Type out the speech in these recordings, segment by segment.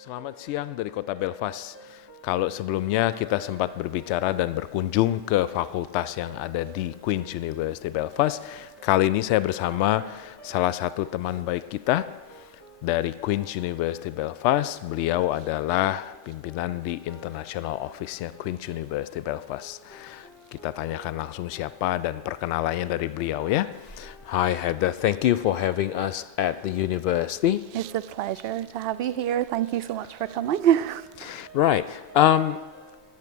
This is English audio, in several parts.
Selamat siang dari kota Belfast. Kalau sebelumnya kita sempat berbicara dan berkunjung ke fakultas yang ada di Queen's University Belfast, kali ini saya bersama salah satu teman baik kita dari Queen's University Belfast. Beliau adalah pimpinan di International Office-nya Queen's University Belfast. Kita tanyakan langsung siapa dan perkenalannya dari beliau ya. Hi Heather, thank you for having us at the university. It's a pleasure to have you here. Thank you so much for coming. Right.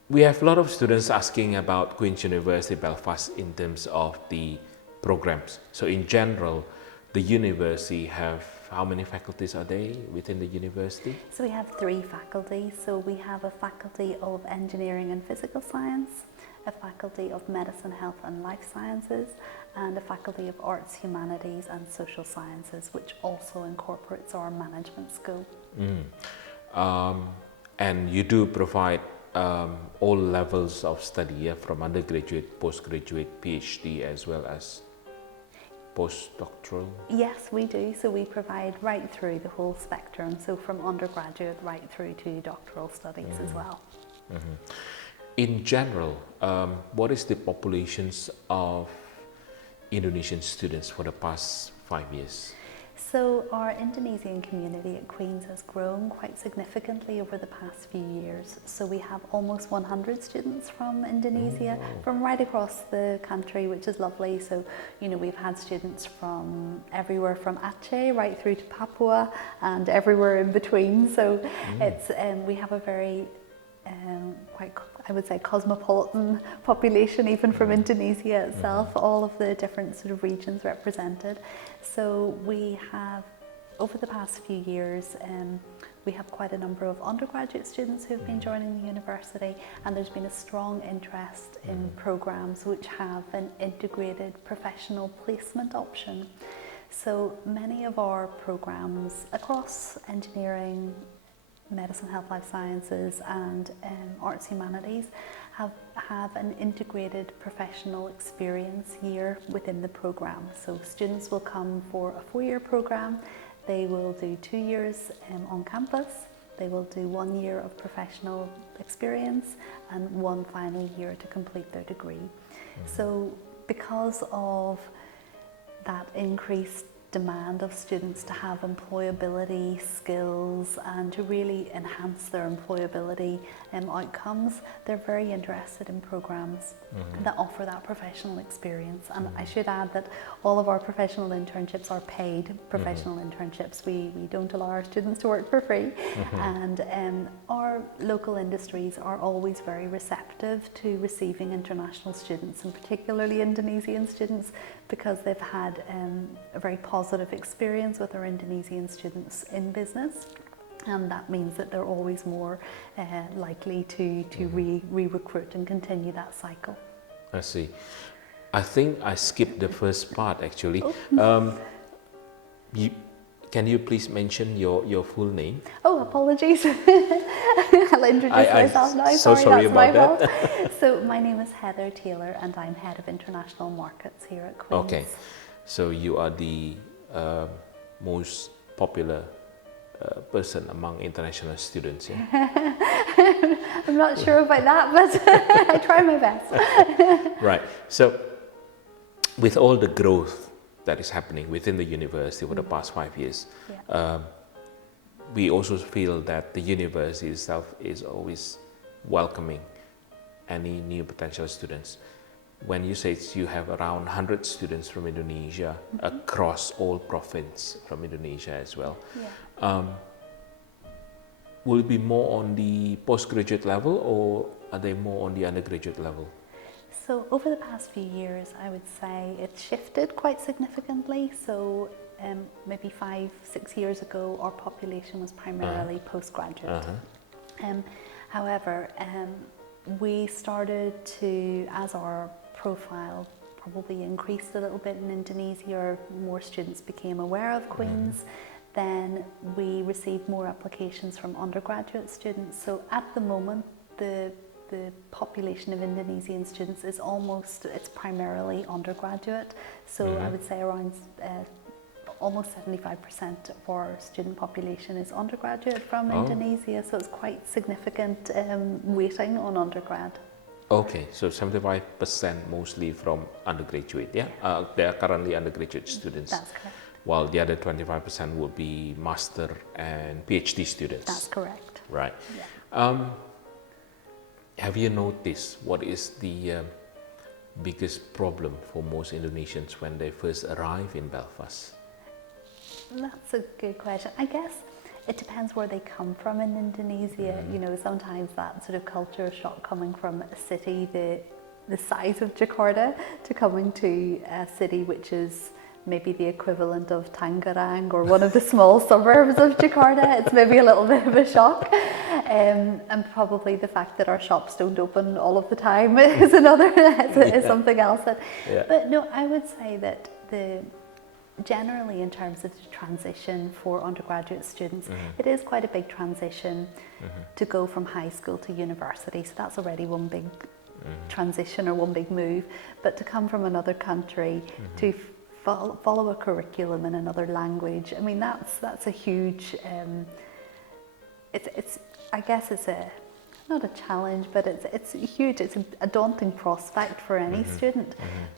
We have a lot of students asking about Queen's University Belfast in terms of the programs. So in general, the university have how many faculties are they within the university? So we have 3 faculties. So we have a faculty of engineering and physical science, a faculty of medicine, health and life sciences, and a faculty of arts, humanities and social sciences, which also incorporates our management school. And you do provide all levels of study, from undergraduate, postgraduate, PhD, as well as postdoctoral? Yes, we do. So we provide right through the whole spectrum. So from undergraduate right through to doctoral studies as well. In general, what is the populations of Indonesian students for the past 5 years? So our Indonesian community at Queen's has grown quite significantly over the past few years. So we have almost 100 students from Indonesia, from right across the country, which is lovely. So, you know, we've had students from everywhere from Aceh right through to Papua and everywhere in between. So it's we have a very quite, I would say, cosmopolitan population, even from Indonesia itself, all of the different sort of regions represented. So we have, over the past few years, we have quite a number of undergraduate students who have been joining the university, and there's been a strong interest in programs which have an integrated professional placement option. So many of our programs across engineering, medicine, health, life sciences and arts, humanities have an integrated professional experience year within the program. So students will come for a 4-year program. They will do 2 years on campus. They will do 1 year of professional experience and 1 final year to complete their degree. So because of that increased demand of students to have employability skills and to really enhance their employability outcomes, they're very interested in programs that offer that professional experience. And I should add that all of our professional internships are paid professional internships. We don't allow our students to work for free. And our local industries are always very receptive to receiving international students, and particularly Indonesian students, because they've had a very positive experience with our Indonesian students in business, and that means that they're always more likely to re-recruit and continue that cycle. I see. I think I skipped the first part actually. Can you please mention your full name? Oh, apologies. I'll introduce myself now. Sorry That's my about fault. that. So my name is Heather Taylor and I'm Head of International Markets here at Queen's. Okay, so you are the most popular person among international students, yeah? I'm not sure about that, but I try my best. Right, so with all the growth that is happening within the university for the past 5 years, we also feel that the university itself is always welcoming any new potential students. When you say you have around 100 students from Indonesia, across all provinces from Indonesia as well, will it be more on the postgraduate level or are they more on the undergraduate level? So over the past few years, I would say it's shifted quite significantly. So maybe 5-6 years ago, our population was primarily postgraduate. However, we started to, as our profile probably increased a little bit in Indonesia, or more students became aware of Queen's, then we received more applications from undergraduate students. So at the moment, the population of Indonesian students is it's primarily undergraduate. So I would say around almost 75% of our student population is undergraduate from Indonesia, so it's quite significant weighting on undergrad. Okay, so 75% mostly from undergraduate, yeah? They are currently undergraduate students. That's correct. While the other 25% would be master and PhD students. That's correct. Right. Yeah. Have you noticed what is the biggest problem for most Indonesians when they first arrive in Belfast? That's a good question. I guess it depends where they come from in Indonesia. You know, sometimes that sort of culture shock coming from a city the size of Jakarta to coming to a city which is maybe the equivalent of Tangerang or one of the small suburbs of Jakarta. It's maybe a little bit of a shock. And probably the fact that our shops don't open all of the time is is something else. But no, I would say that generally in terms of the transition for undergraduate students, it is quite a big transition to go from high school to university. So that's already one big transition or one big move. But to come from another country to follow a curriculum in another language, I mean that's a huge. I guess it's not a challenge, but it's huge. It's a daunting prospect for any student.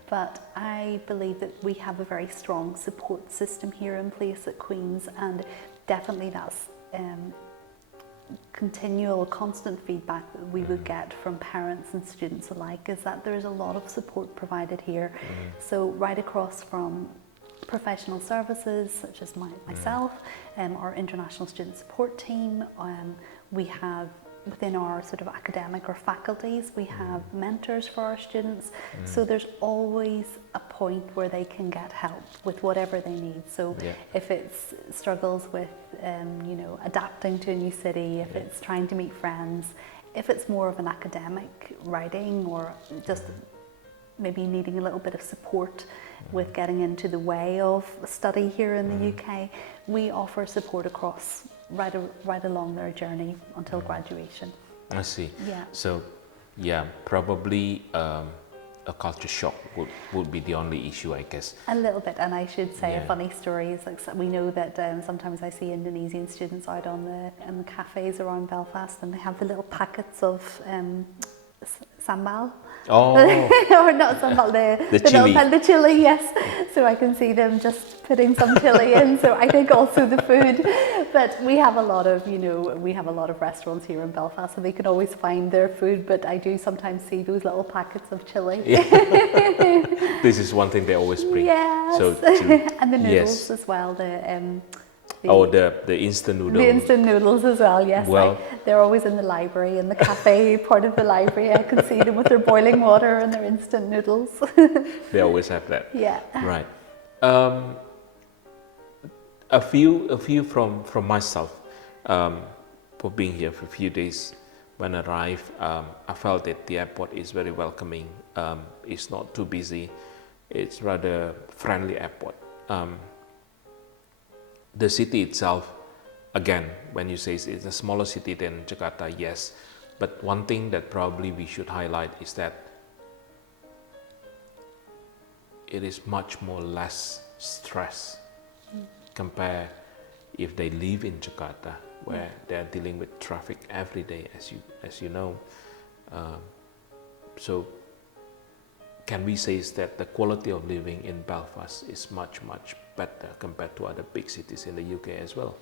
But I believe that we have a very strong support system here in place at Queen's, and definitely that's continual, constant feedback that we would get from parents and students alike is that there is a lot of support provided here. So right across from professional services such as myself, our international student support team, we have within our sort of academic or faculties, we have mentors for our students. So there's always a point where they can get help with whatever they need. So if it's struggles with, adapting to a new city, if it's trying to meet friends, if it's more of an academic writing or just maybe needing a little bit of support with getting into the way of study here in the UK, we offer support across right along their journey until graduation. I see. Yeah. So, probably a culture shock would be the only issue, I guess. A little bit, and I should say a funny story is like we know that sometimes I see Indonesian students out in the cafes around Belfast, and they have the little packets of sambal. Oh. Or not sambal, the chili, yes. So I can see them just putting some chili in. So I think also the food, but we have a lot of restaurants here in Belfast, and they can always find their food. But I do sometimes see those little packets of chili. Yeah. This is one thing they always bring. Yes. So and the noodles as well. The instant noodles. The instant noodles as well, yes. Well, they're always in the library, in the cafe part of the library. I can see them with their boiling water and their instant noodles. They always have that. Yeah. Right. A few from myself, for being here for a few days. When I arrived, I felt that the airport is very welcoming. It's not too busy. It's rather friendly airport. The city itself, again, when you say it's a smaller city than Jakarta, yes. But one thing that probably we should highlight is that it is much more less stress compared if they live in Jakarta, where they're dealing with traffic every day, as you know. So can we say is that the quality of living in Belfast is much better compared to other big cities in the UK as well?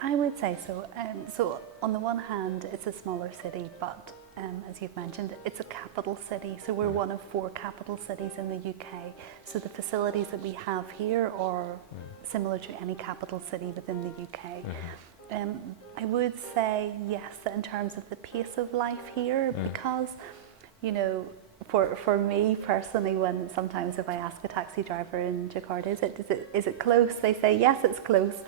I would say so. So on the one hand, it's a smaller city, but as you've mentioned, it's a capital city. So we're one of 4 capital cities in the UK. So the facilities that we have here are similar to any capital city within the UK. I would say yes, that in terms of the pace of life here, because, for me personally, when sometimes if I ask a taxi driver in Jakarta, is it close? They say yes, it's close.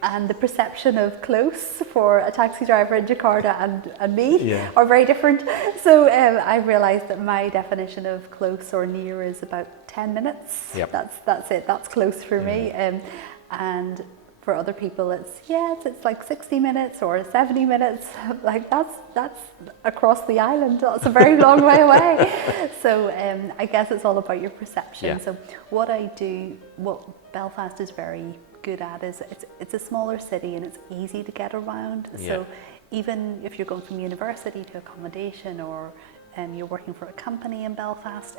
And the perception of close for a taxi driver in Jakarta and me are very different. So I've realised that my definition of close or near is about 10 minutes. Yep. That's it. That's close for me. And for other people it's like 60 minutes or 70 minutes. Like that's across the island. That's a very long way away. So I guess it's all about your perception. Yeah. So what Belfast is very good at is it's a smaller city and it's easy to get around. Yeah. So even if you're going from university to accommodation, or you're working for a company in Belfast,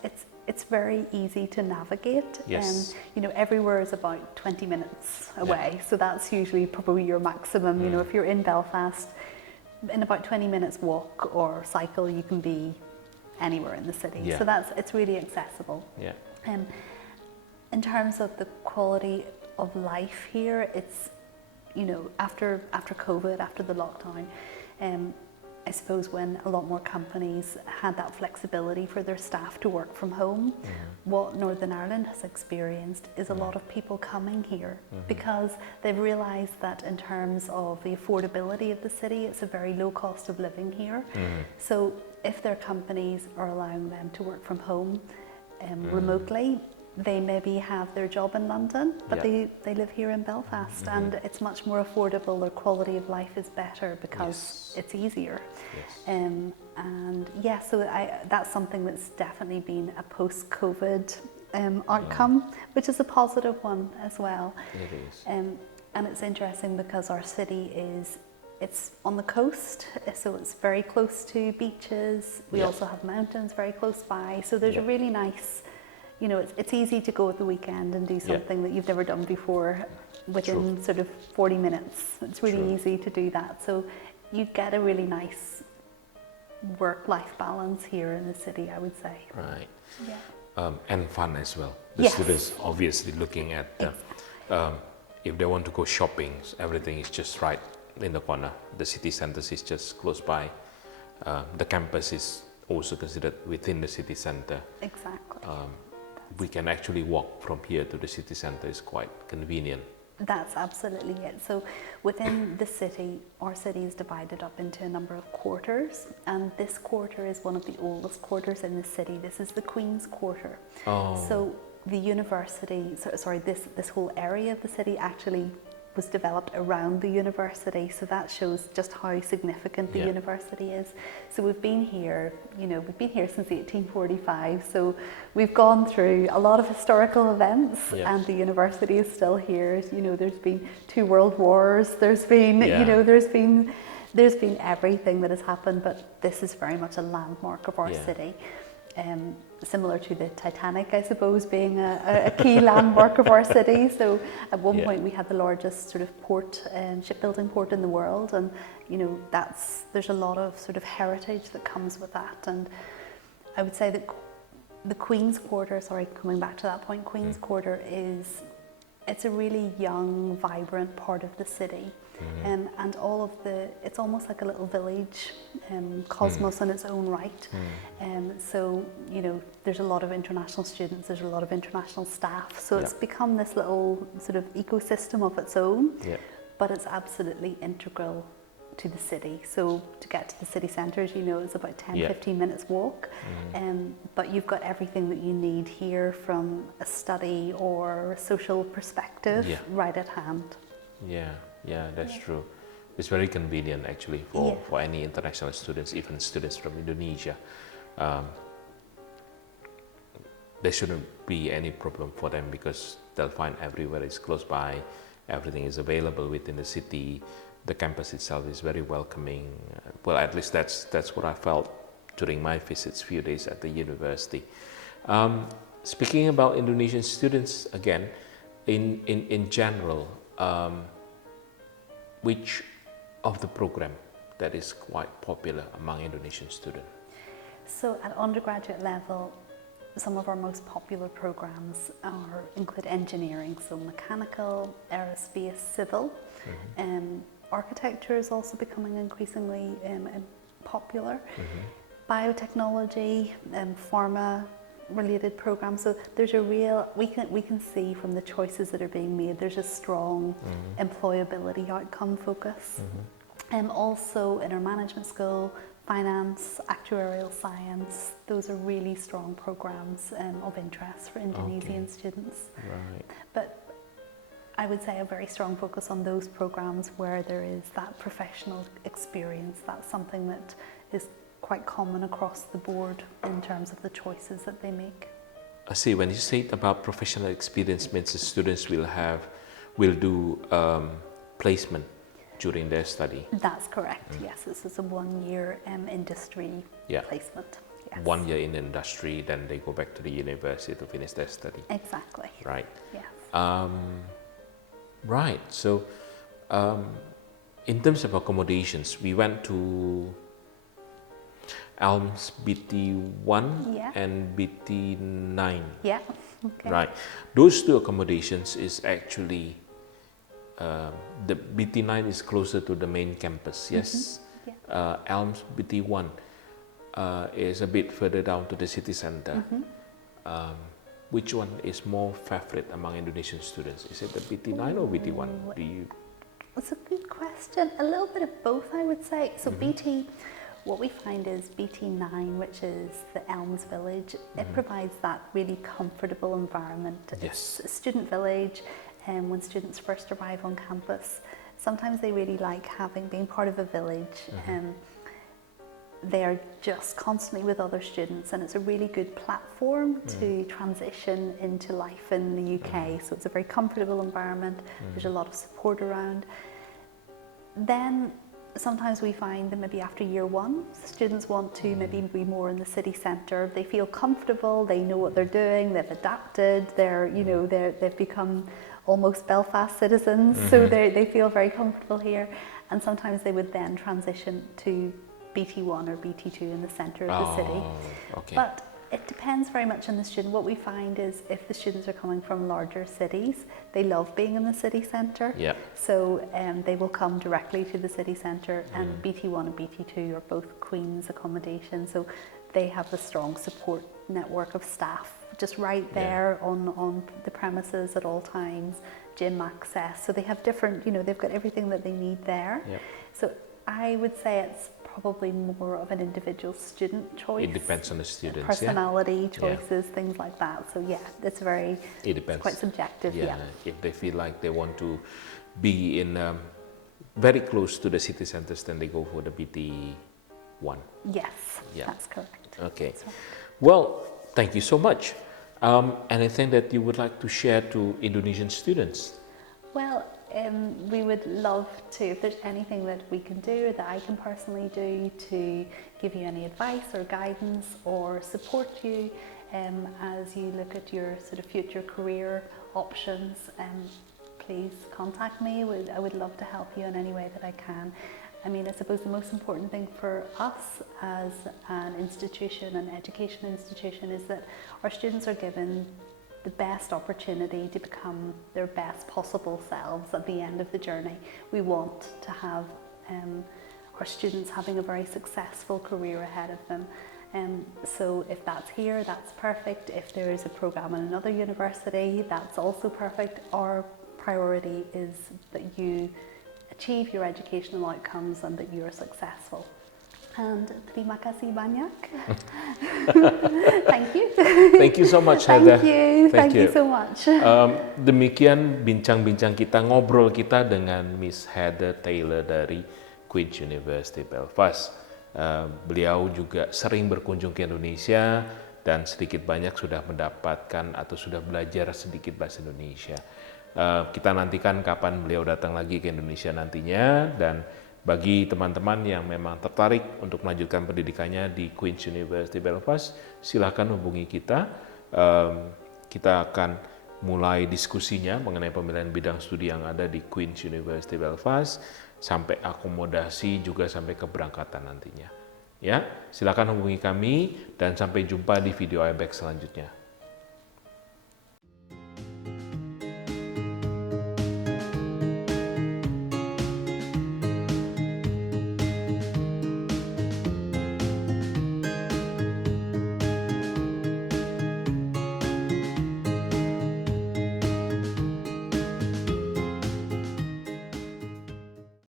it's very easy to navigate. Yes. You know, everywhere is about 20 minutes away. So that's usually probably your maximum. You know, if you're in Belfast, in about 20 minutes walk or cycle, you can be anywhere in the city. Yeah. So it's really accessible. Yeah. In terms of the quality of life here, it's, you know, after COVID, after the lockdown, I suppose when a lot more companies had that flexibility for their staff to work from home, what Northern Ireland has experienced is a lot of people coming here because they've realised that in terms of the affordability of the city, it's a very low cost of living here. So if their companies are allowing them to work from home remotely, they maybe have their job in London, but they live here in Belfast, and it's much more affordable. Their quality of life is better because it's easier. Yes. And yeah, so that's something that's definitely been a post-COVID outcome, which is a positive one as well. It is. And it's interesting because our city it's on the coast, so it's very close to beaches. We also have mountains very close by, so there's a really nice, you know, it's easy to go at the weekend and do something that you've never done before within sort of 40 minutes. It's really easy to do that. So you get a really nice work-life balance here in the city, I would say. Right. Yeah. And fun as well. The students obviously looking at, if they want to go shopping, everything is just right in the corner. The city center is just close by. The campus is also considered within the city center. Exactly. We can actually walk from here to the city center. Is quite convenient. That's absolutely it. So within the city, our city is divided up into a number of quarters, and this quarter is one of the oldest quarters in the city. This is the Queen's Quarter. So the university, this whole area of the city actually was developed around the university, so that shows just how significant the university is. So we've been here, you know, since 1845, so we've gone through a lot of historical events, and the university is still here. You know, there's been 2 world wars, there's been, you know, there's been everything that has happened, but this is very much a landmark of our city. Similar to the Titanic, I suppose, being a key landmark of our city. So at one point we had the largest sort of port, shipbuilding port in the world, and you know, there's a lot of sort of heritage that comes with that. And I would say that the Queen's Quarter, coming back to that point, Queen's Quarter it's a really young, vibrant part of the city. And all of it's almost like a little village, cosmos in its own right. So, you know, there's a lot of international students, there's a lot of international staff. So it's become this little sort of ecosystem of its own, but it's absolutely integral to the city. So to get to the city centres, you know, it's about 10-15 minutes walk. But you've got everything that you need here from a study or a social perspective right at hand. Yeah, that's true. It's very convenient actually for any international students, even students from Indonesia. There shouldn't be any problem for them because they'll find everywhere is close by, everything is available within the city. The campus itself is very welcoming. Well, at least that's what I felt during my visits, few days at the university. Speaking about Indonesian students again, in general, which of the program that is quite popular among Indonesian students? So at undergraduate level, some of our most popular programs include engineering, so mechanical, aerospace, civil. Architecture is also becoming increasingly popular. Biotechnology, pharma related programs. So there's a real, we can see from the choices that are being made, there's a strong employability outcome focus. Also in our management school, finance, actuarial science, those are really strong programs of interest for Indonesian students. Right. But I would say a very strong focus on those programs where there is that professional experience. That's something that is quite common across the board in terms of the choices that they make. I see. When you say about professional experience, means the students will do placement during their study. That's correct. Yes, this is a 1-year industry placement. Yes. 1 year in industry, then they go back to the university to finish their study. Exactly. Right. Yes. Right. So, in terms of accommodations, we went to Elms BT1 and BT9. Yeah. Okay. Right. Those two accommodations is actually the BT9 is closer to the main campus. Yes. Yeah. Elms BT1 is a bit further down to the city center. Which one is more favorite among Indonesian students? Is it the BT9 or BT1? Do you? That's a good question. A little bit of both, I would say. So BT, what we find is BT9, which is the Elms Village, it provides that really comfortable environment. Yes. It's a student village, and when students first arrive on campus, sometimes they really like being part of a village. They are just constantly with other students, and it's a really good platform to transition into life in the UK. So it's a very comfortable environment. There's a lot of support around. Then sometimes we find that maybe after year 1, students want to maybe be more in the city centre. They feel comfortable, they know what they're doing, they've adapted, they've become almost Belfast citizens, so they feel very comfortable here. And sometimes they would then transition to BT1 or BT2 in the centre of the city. Okay. But it depends very much on the student. What we find is if the students are coming from larger cities, they love being in the city centre. Yeah. So they will come directly to the city centre, and BT1 and BT2 are both Queen's accommodation. So they have the strong support network of staff just right there on the premises at all times, gym access. So they have different, they've got everything that they need there. Yep. So I would say it's probably more of an individual student choice. It depends on the students. Personality choices, things like that. So it's very, it depends. It's quite subjective. Yeah. If they feel like they want to be in very close to the city centers, then they go for the BT1. Yes, Yeah. that's correct. Okay. That's right. Well, thank you so much. Anything that you would like to share to Indonesian students? Well, we would love to, if there's anything that we can do or that I can personally do to give you any advice or guidance or support you as you look at your sort of future career options, please contact me. I would love to help you in any way that I can. I mean, I suppose the most important thing for us as an institution, an education institution, is that our students are given the best opportunity to become their best possible selves at the end of the journey. We want to have our students having a very successful career ahead of them. So if that's here, that's perfect. If there is a programme in another university, that's also perfect. Our priority is that you achieve your educational outcomes and that you are successful. And terima kasih banyak. Thank you. Thank you so much, Heather. Thank you so much. Demikian bincang-bincang kita, ngobrol kita dengan Miss Heather Taylor dari Queen's University Belfast. Beliau juga sering berkunjung ke Indonesia dan sedikit banyak sudah mendapatkan atau sudah belajar sedikit bahasa Indonesia. Kita nantikan kapan beliau datang lagi ke Indonesia nantinya, dan bagi teman-teman yang memang tertarik untuk melanjutkan pendidikannya di Queen's University Belfast, silakan hubungi kita. Kita akan mulai diskusinya mengenai pemilihan bidang studi yang ada di Queen's University Belfast, sampai akomodasi juga sampai keberangkatan nantinya. Ya, silakan hubungi kami dan sampai jumpa di video IBEC selanjutnya.